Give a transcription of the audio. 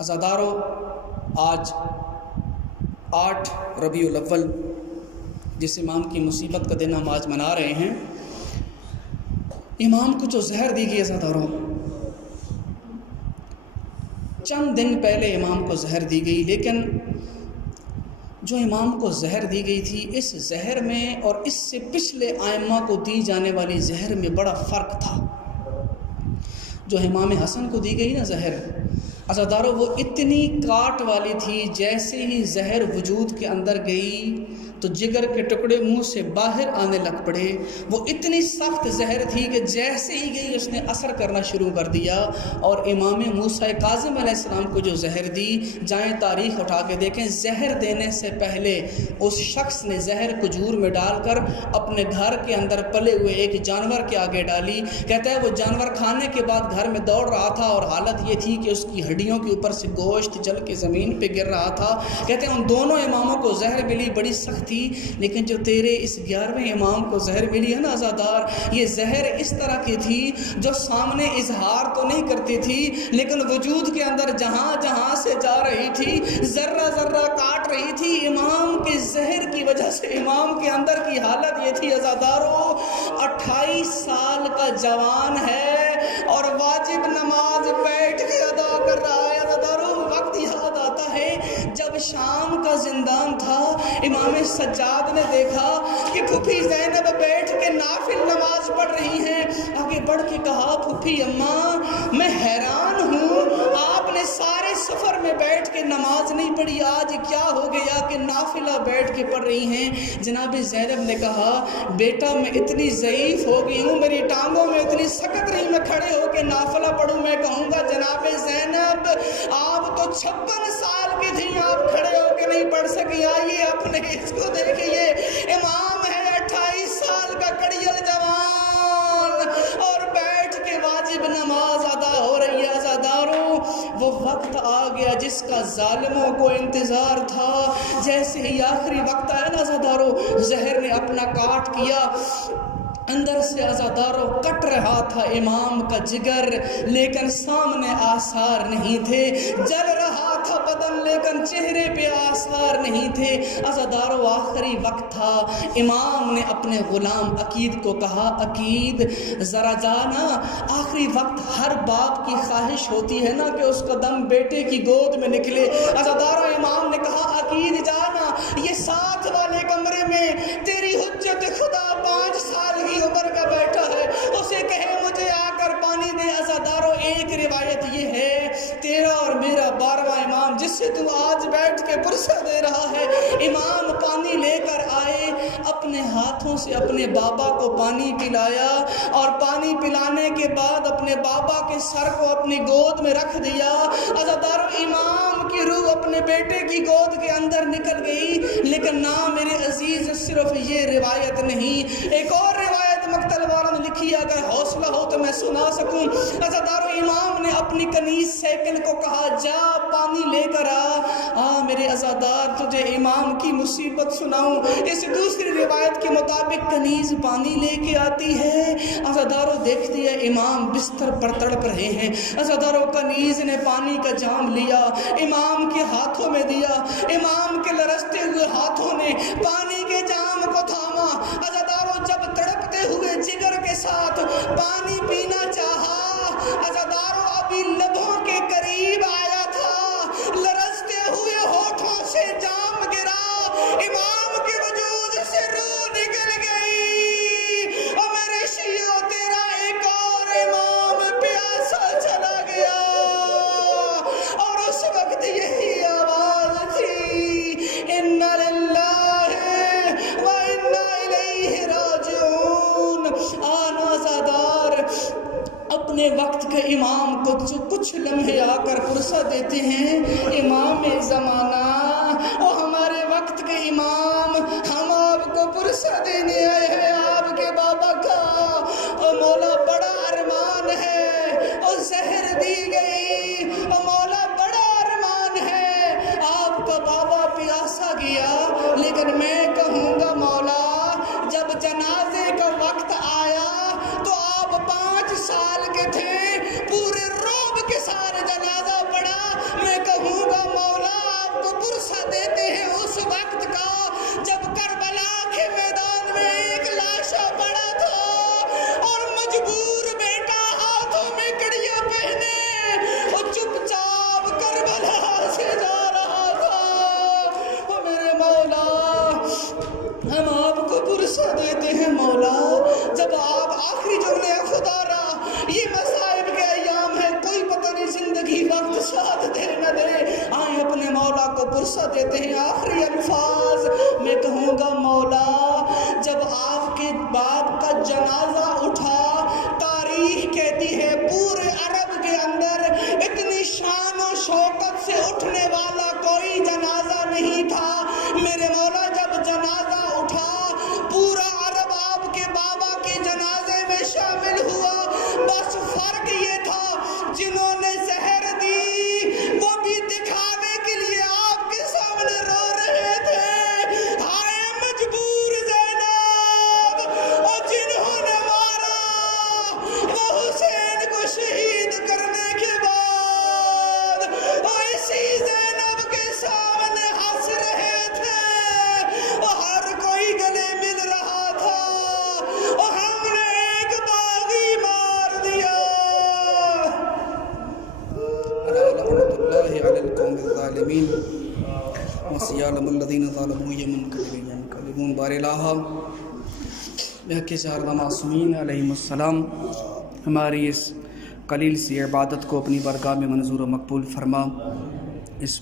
عزادارو، آج 8 ربیع الاول جس امام کی مصیبت کا دن ہم آج منا رہے ہیں، امام کو جو زہر دی گئی عزادارو، چند دن پہلے امام کو زہر دی گئی، لیکن جو امام کو زہر دی گئی تھی، اس زہر میں اور اس سے پچھلے ائمہ کو دی جانے والی زہر میں بڑا فرق تھا۔ جو امام حسن کو دی گئی نا زہر عزادارو، وہ اتنی کاٹ والی تھی، جیسے ہی زہر وجود کے اندر گئی تو جگر کے ٹکڑے منہ سے باہر آنے لگ پڑے۔ وہ اتنی سخت زہر تھی کہ جیسے ہی گئی اس نے اثر کرنا شروع کر دیا۔ اور امام موسیٰ کاظم علیہ السلام کو جو زہر دی، جائیں تاریخ اٹھا کے دیکھیں، زہر دینے سے پہلے اس شخص نے زہر کھجور میں ڈال کر اپنے گھر کے اندر پلے ہوئے ایک جانور کے آگے ڈالی۔ کہتا ہے وہ جانور کھانے کے بعد گھر میں دوڑ رہا تھا اور حالت یہ تھی کہ اس کی ہڈیوں کے اوپر سے گوشت جل کے زمین پہ گر رہا تھا۔ کہتے ہیں ان دونوں اماموں کو زہر ملی، بڑی سخت تھی، لیکن جو تیرے اس 11ویں امام کو زہر ملی ہے نا عزادار، یہ زہر اس طرح کی تھی جو سامنے اظہار تو نہیں کرتی تھی، لیکن وجود کے اندر جہاں جہاں سے جا رہی تھی، ذرہ ذرہ کاٹ رہی تھی۔ امام کے زہر کی وجہ سے امام کے اندر کی حالت یہ تھی عزادارو، 28 سال کا جوان ہے اور واجب نماز بیٹھ کے ادا کر رہا ہے عزادارو۔ وقت یاد آتا ہے جب شام کا زندان تھا، امام سجاد نے دیکھا کہ پھوپھی زینب بیٹھ کے نافل نماز پڑھ رہی ہیں۔ آگے بڑھ کے کہا، پھوپھی اماں میں حیران ہوں، آپ نے سارے سفر میں بیٹھ کے نماز نہیں پڑھی، آج کیا ہو گیا کہ نافلہ بیٹھ کے پڑھ رہی ہیں؟ جناب زینب نے کہا، بیٹا میں اتنی ضعیف ہو گئی ہوں، میری ٹانگوں میں اتنی سکت نہیں، میں کھڑے ہو کے نافلہ پڑھوں۔ میں کہوں گا جناب زینب آپ تو 56 سال کی تھی، آپ کھڑے ہو کے نہیں پڑھ سکی، آئیے اپنے اس کو دیکھئے، امام ہے 28 سال کا کڑیل جوان اور بیٹھ کے واجب نماز ادا ہو رہی ہے عزادارو۔ وہ وقت آ گیا جس کا ظالموں کو انتظار تھا، جیسے ہی آخری وقت آیا نا عزادارو، زہر نے اپنا کاٹ کیا، اندر سے عزادارو کٹ رہا تھا امام کا جگر، لیکن سامنے آثار نہیں تھے، جل رہا تھا بدن لیکن چہرے پہ آثار نہیں تھے عزادارو۔ آخری وقت تھا، امام نے اپنے غلام عقید کو کہا، عقید ذرا جانا، آخری وقت ہر باپ کی خواہش ہوتی ہے نا کہ اس کا دم بیٹے کی گود میں نکلے۔ عزادارو امام نے کہا، عقید جانا، یہ ساتھ والے کمرے میں تیری حجت خدا 5 سال کی عمر کا بیٹا ہے، اسے کہے مجھے آ کر پانی دے۔ عزادارو ایک روایت یہ ہے، تیرا اور میرا 12واں امام جس سے تو آج بیٹھ کے پرسہ دے رہا ہے، امام پانی لے کر آئے، اپنے ہاتھوں سے اپنے بابا کو پانی پلایا، اور پانی پلانے کے بعد اپنے بابا کے سر کو اپنی گود میں رکھ دیا۔ عزادارو امام کی روح اپنے بیٹے کی گود کے اندر نکل گئی، لیکن نہ میرے عزیز صرف یہ روایت نہیں، ایک اور روایت مقتل والوں نے لکھی ہے، اگر حوصلہ ہو تو میں سنا سکوں۔ عزادارو امام نے اپنی کنیز سیکل کو کہا، جا پانی لے کر آ میرے عزادار تجھے امام کی مصیبت سناؤں۔ اس دوسری روایت کے مطابق کنیز پانی لے کے آتی ہے، عزادارو دیکھتی ہے امام بستر پر تڑپ رہے ہیں، عزادارو کنیز نے پانی کا جام لیا، امام کے ہاتھوں میں دیا، امام کے لرزتے ہوئے ہاتھوں نے پانی کے جام کو تھاما۔ عزادارو جب تڑپتے ہوئے جگر کے ساتھ پانی پینا چاہا، عزادارو ابھی لبوں کے قریب آیا تھا، لرزتے ہوئے ہونٹوں سے جام گرا، امام کے وجود سے روح نکل گئی، اور میرے شیعہ تیرا ایک اور امام پیاسا چلا گیا۔ اور اس وقت یہی آواز تھی، اِنَّا لِلَّهِ وَإِنَّا إِلَيْهِ راجعون۔ آنا عزادار اپنے وقت کے امام کو کچھ لمحے آ کر پرسہ دیتے ہیں، امام زمانہ اور ہمارے وقت کے امام، ہم آپ کو پرسہ دینے آئے ہیں آپ کے بابا کا، اور مولا بڑا ارمان ہے، اور زہر دی گئی، اور مولا بڑا ارمان ہے، آپ کا بابا پیاسا گیا، لیکن میں کہوں گا مولا جب جنازے کا وقت آیا تو آپ 5 سال کے تھے، پورے روب کے ساتھ جنازہ پڑھا، میں کہوں غصہ دیتے ہیں. آخری الفاظ میں کہوں گا مولا جب آپ کے باپ کا جنازہ اٹھا، تاریخ کہتی ہے پورے عرب کے اندر اتنی شان و شوکت سے اٹھنے والا کوئی جنازہ نہیں تھا. میرے مولا جب جنازہ اٹھا پورا عرب آپ کے بابا کے جنازے میں شامل ہوا. بس فرق یہ تھا جنہوں نے زہر دی وہ بھی دکھاوے کے لیے آپ کے سامنے رو رہے تھے. ہائے مجبور زینب، اور جنہوں نے مارا وہ حسین کو شہید کرنے کے بعد اسی زینب کے سامنے ہنس رہے تھے، اور ہر کوئی گلے مل رہا تھا، اور ہم نے ایک باغی مار دیا. لعنت اللہ علی القوم الظالمین وسیعلم الذین ظلموا ینقلبون. بار الہ بحق چارواں معصومین علیہم السلام ہماری اس قلیل سی عبادت کو اپنی بارگاہ میں منظور و مقبول فرما. اس